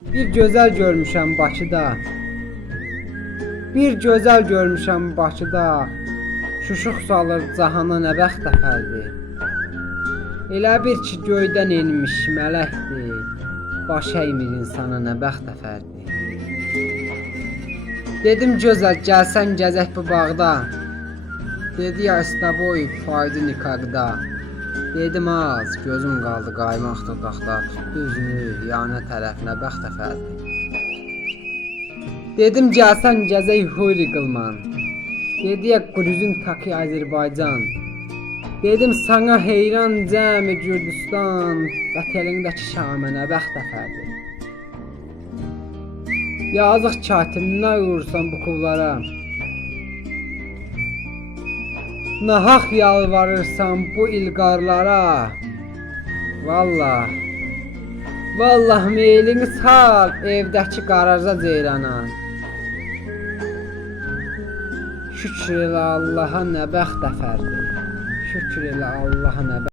Bir gözəl görmüşəm Bakıda. Bir gözəl görmüşəm Bakıda. Şuşuq salır cahana nə bəxt əfərdi. Elə bir ki göydən enmiş mələkdir. Baş əymir insana nə bəxt əfərdi. Dedim gözəl gəlsən gəzək bu bağda. Dedi ya İstaboy faydı nikaqda. Dedim az, gözüm qaldı qaymaq dodaqda, tutdu üzünü yana tərəfinə bəxt əfərdi. Dedim gəlsən gəzək huri qılman. Dedi ya quruzun taki Azərbaycan. Dedim sana heyran cəmi Gürcüstan, bətelindəki şamənə bəxt əfərdi. Yazıq katim nə uyursan bu qullara? Nahaq yalvarırsan bu ilqarlara. Vallah. Vallah meylini sal evdəki qaraja ceyrana. Şükür elə Allaha nə bəxt əfərdi. Şükür elə Allaha nə bəxt